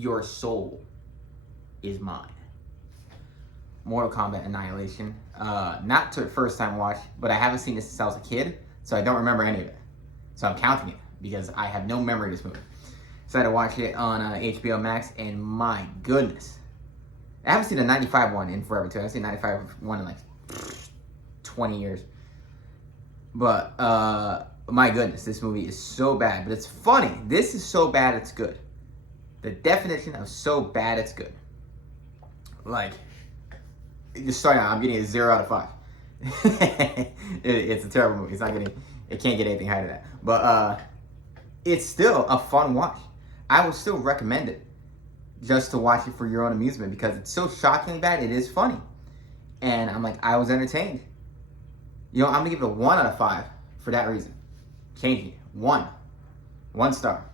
your soul is mine. Mortal Kombat Annihilation. Not to the first time watch, but I haven't seen this since I was a kid, so I don't remember any of it. So I'm counting it because I have no memory of this movie. So I had to watch it on HBO Max, and my goodness. I haven't seen the 95 one in forever, too. I haven't seen the 95 one in like 20 years. But, my goodness, this movie is so bad, but it's funny. This is so bad it's good. The definition of so bad it's good. Like, just starting out, I'm getting a 0 out of 5. It's a terrible movie. It can't get anything higher than that. But it's still a fun watch. I would still recommend it just to watch it for your own amusement because it's so shockingly bad. It is funny. And I'm like, I was entertained. You know, I'm gonna give it a 1 out of 5 for that reason. Changing it. 1 star.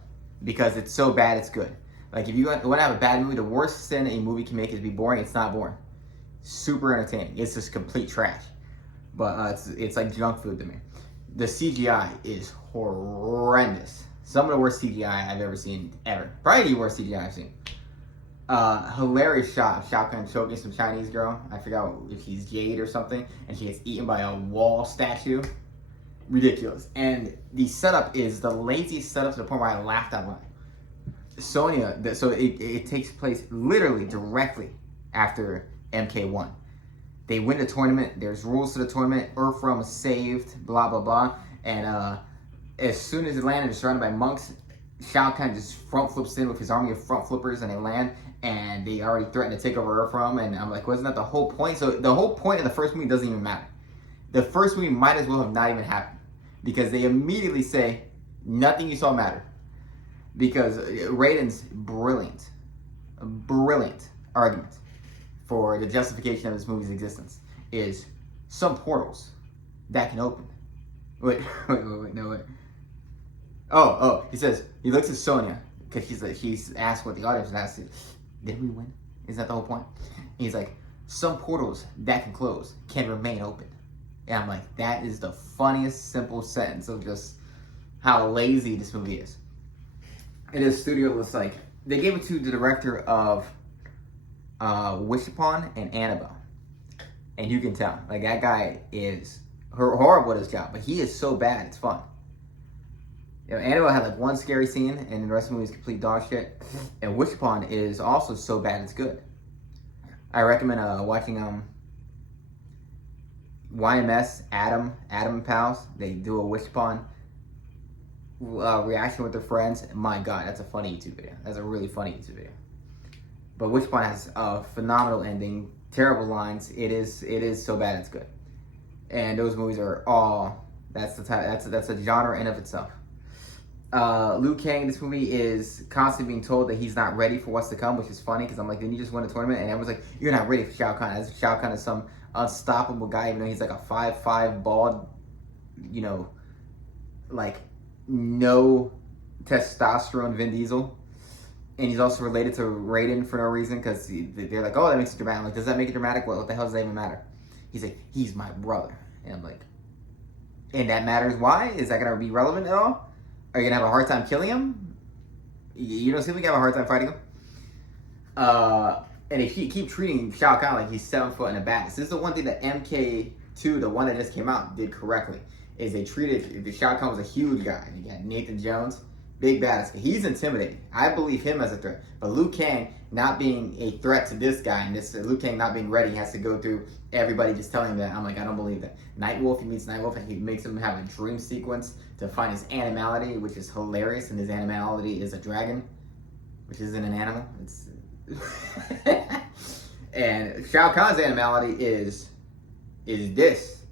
Because it's so bad it's good. Like, if you want to have a bad movie, the worst sin a movie can make is be boring. It's not boring. Super entertaining. It's just complete trash. But it's like junk food to me. The CGI is horrendous. Some of the worst CGI I've ever seen, ever. Probably the worst CGI I've seen. Hilarious shot of Shao Kahn choking some Chinese girl. I forgot if she's Jade or something. And she gets eaten by a wall statue. Ridiculous. And the setup is the laziest setup to the point where I laughed out loud. Sonya, so it takes place literally directly after MK1. They win the tournament. There's rules to the tournament. Earthrealm is saved. Blah, blah, blah. And as soon as it landed, it's surrounded by monks. Shao Kahn just front flips in with his army of front flippers, and they land. And they already threatened to take over Earthrealm. And I'm like, wasn't that the whole point? So the whole point of the first movie doesn't even matter. The first movie might as well have not even happened. Because they immediately say, nothing you saw mattered. Because Raiden's brilliant argument for the justification of this movie's existence is some portals that can open. Wait, no. He says, he looks at Sonya, because she's asked what the audience was asking. Did we win? Is that the whole point? And he's like, some portals that can close can remain open. And I'm like, that is the funniest, simple sentence of just how lazy this movie is. And the studio was like, they gave it to the director of Wish Upon and Annabelle. And you can tell, like, that guy is horrible at his job, but he is so bad, it's fun. You know, Annabelle had like one scary scene, and the rest of the movie is complete dog shit. And Wish Upon is also so bad, it's good. I recommend watching YMS, Adam and Pals. They do a Wish Upon reaction with their friends. My God, that's a funny YouTube video. That's a really funny YouTube video. But Wish Upon has a phenomenal ending, terrible lines. It is so bad it's good. And those movies are all that's a genre in of itself. Liu Kang, this movie is constantly being told that he's not ready for what's to come, which is funny because I'm like, didn't you just win a tournament? And everyone's like, you're not ready for Shao Kahn. As if Shao Kahn is some unstoppable guy, even though he's like a 5'5" bald, you know, like no testosterone Vin Diesel. And he's also related to Raiden for no reason because they're like, oh, that makes it dramatic. I'm like, does that make it dramatic? What the hell does that even matter? He's like, he's my brother. And I'm like, and that matters why? Is that going to be relevant at all? Are you going to have a hard time killing him? You don't seem like you have a hard time fighting him. And if you keep treating Shao Kahn like he's 7 foot in a bat. This is the one thing that MK2, the one that just came out, did correctly. Is they treated, Shao Kahn was a huge guy. You got Nathan Jones, big badass. He's intimidating. I believe him as a threat. But Liu Kang not being a threat to this guy, and this Liu Kang not being ready, he has to go through everybody just telling him that. I'm like, I don't believe that. Nightwolf, he meets Nightwolf, and he makes him have a dream sequence to find his animality, which is hilarious. And his animality is a dragon, which isn't an animal. It's and Shao Kahn's animality is this.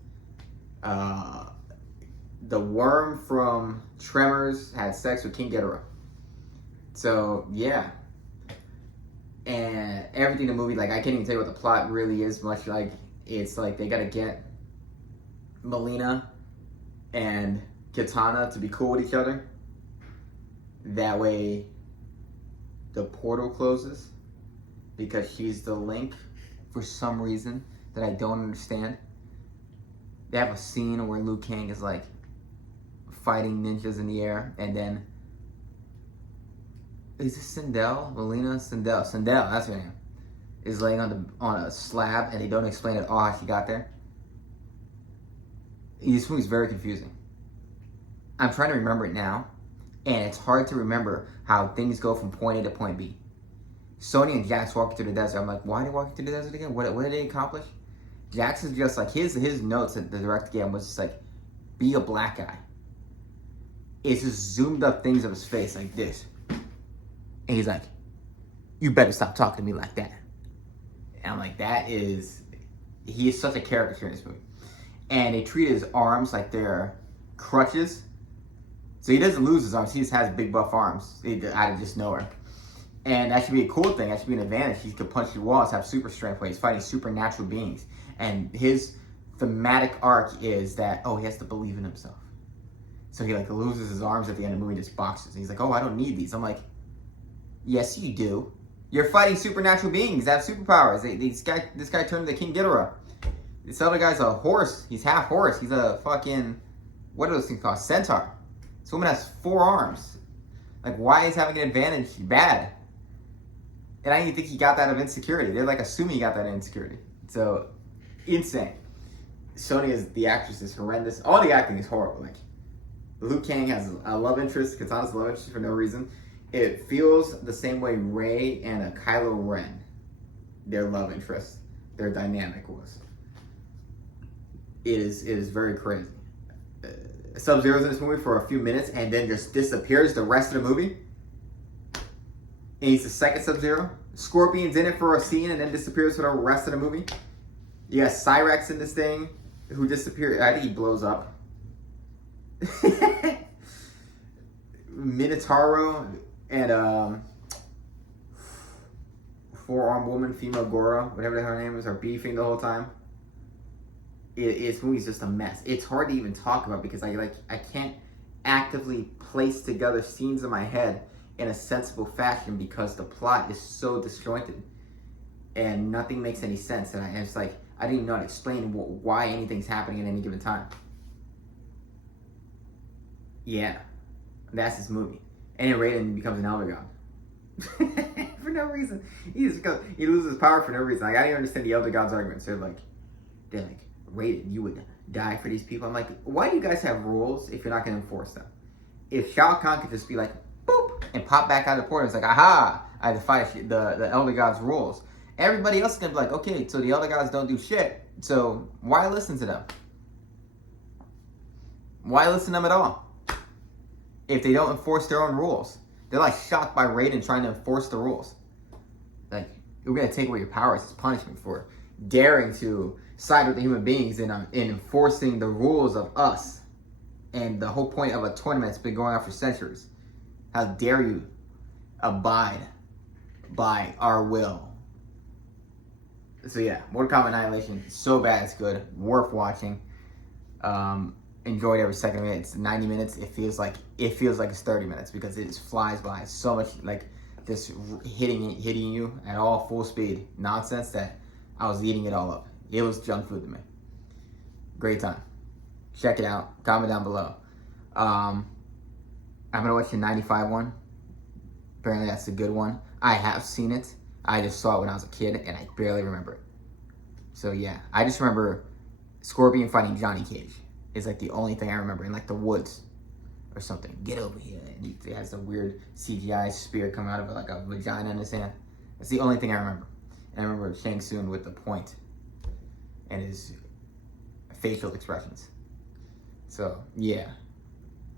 The worm from Tremors had sex with King Ghidorah. So, yeah. And everything in the movie, like, I can't even tell you what the plot really is, much like, it's like they gotta get Melina and Kitana to be cool with each other. That way, the portal closes. Because she's the link for some reason that I don't understand. They have a scene where Liu Kang is like fighting ninjas in the air, and then is this Sindel? Melina Sindel. Sindel, that's her name. Is laying on a slab, and they don't explain at all how she got there. This movie's very confusing. I'm trying to remember it now, and it's hard to remember how things go from point A to point B. Sony and Jax walking through the desert. I'm like, why are they walking through the desert again? What did they accomplish? Jax is just like, his notes that the director gave him was just like, be a black guy. It's just zoomed up things of his face like this. And he's like, you better stop talking to me like that. And I'm like, he is such a caricature in this movie. And they treat his arms like they're crutches. So he doesn't lose his arms, he just has big buff arms out of just nowhere. And that should be a cool thing, that should be an advantage. He could punch through walls, have super strength when he's fighting supernatural beings. And his thematic arc is that, he has to believe in himself. So he loses his arms at the end of the movie and just boxes. And he's like, I don't need these. I'm like, yes, you do. You're fighting supernatural beings that have superpowers. This guy turned into King Ghidorah. This other guy's a horse. He's half horse. He's a fucking, what are those things called? Centaur. This woman has 4 arms. Why is having an advantage bad? And I didn't think he got that of insecurity. They're assuming he got that of insecurity. So, insane. Sony the actress is horrendous. All the acting is horrible. Liu Kang has a love interest, Katana's a love interest for no reason. It feels the same way Rey and Kylo Ren, their love interest, their dynamic was. It is very crazy. Sub-Zero's in this movie for a few minutes and then just disappears the rest of the movie. And he's the second Sub-Zero. Scorpion's in it for a scene and then disappears for the rest of the movie. You got Cyrex in this thing, who disappeared. I think he blows up. Minotauro and four-armed woman, female Gora, whatever her name is, are beefing the whole time. This movie's just a mess. It's hard to even talk about because I can't actively place together scenes in my head in a sensible fashion because the plot is so disjointed and nothing makes any sense. And it's I didn't even know how to explain why anything's happening at any given time. Yeah, that's this movie. And then Raiden becomes an elder god. For no reason. He loses his power for no reason. I don't even understand the elder god's arguments. They're like, Raiden, you would die for these people. I'm like, why do you guys have rules if you're not going to enforce them? If Shao Kahn could just be like, boop, and pop back out of the portal, it's aha, I defy the elder god's rules. Everybody else is going to be like, okay, so the elder gods don't do shit, so why listen to them? Why listen to them at all? If they don't enforce their own rules. They're shocked by Raiden trying to enforce the rules. We're going to take away your powers as punishment for daring to side with the human beings in enforcing the rules of us. And the whole point of a tournament that's been going on for centuries. How dare you abide by our will? So yeah, Mortal Kombat Annihilation, so bad it's good, worth watching. Enjoyed every second of it. It's 90 minutes. It feels like it's 30 minutes because it just flies by. It's so much just hitting you at all full speed nonsense that I was eating it all up. It was junk food to me. Great time. Check it out. Comment down below. I'm gonna watch the 95 one. Apparently that's a good one. I have seen it. I just saw it when I was a kid and I barely remember it. So yeah, I just remember Scorpion fighting Johnny Cage. Is the only thing I remember in the woods or something. Get over here. And he has a weird CGI spear come out of it, a vagina in his hand. That's the only thing I remember. And I remember Shang Tsung with the point and his facial expressions. So yeah,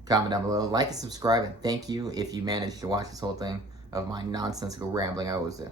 comment down below, like and subscribe, and thank you if you managed to watch this whole thing of my nonsensical rambling I always do.